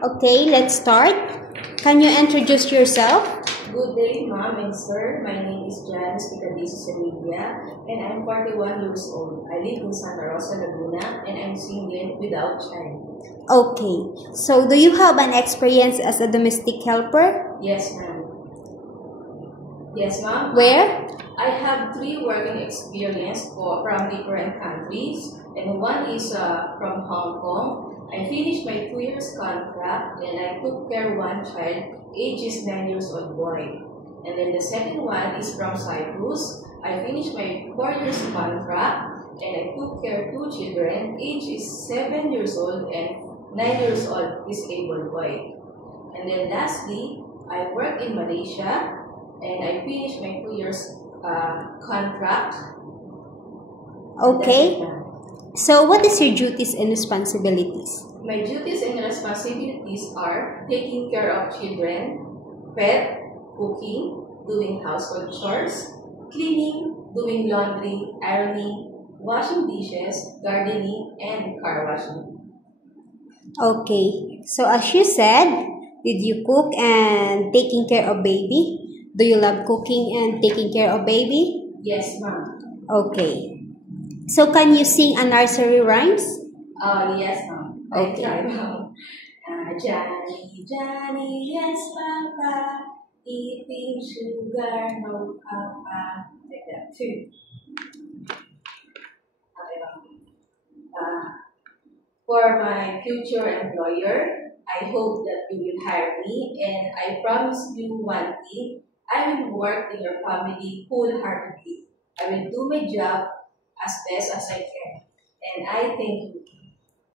Okay, let's start. Can you introduce yourself? Good day, ma'am and sir. My name is Janice Picadillo Sevilla, and I'm 41 years old. I live in Santa Rosa, Laguna, and I'm single without child. Okay, so do you have an experience as a domestic helper? Yes, ma'am. Yes, ma'am. Where? I have 3 working experience from different countries, and one is from Hong Kong. I finished my 2 years contract, and I took care of one child, age is 9 years old boy. And then the second one is from Cyprus. I finished my 4 years contract, and I took care of 2 children, age is 7 years old and 9 years old disabled boy. And then lastly, I work in Malaysia, and I finished my 2 years contract. Okay. So what is your duties and responsibilities? My duties and responsibilities are taking care of children, pet, cooking, doing household chores, cleaning, doing laundry, ironing, washing dishes, gardening, and car washing. Okay, so as you said, did you cook and taking care of baby? Do you love cooking and taking care of baby? Yes, ma'am. Okay. So can you sing a nursery rhymes? Yes, ma'am. Okay. I try, ma'am. Johnny, Johnny, yes, Papa. Eating sugar, no, Papa. Like that, too. Okay, ma'am. For my future employer, I hope that you will hire me, and I promise you one thing, I will work in your family wholeheartedly. I will do my job as best as I can. And I thank you.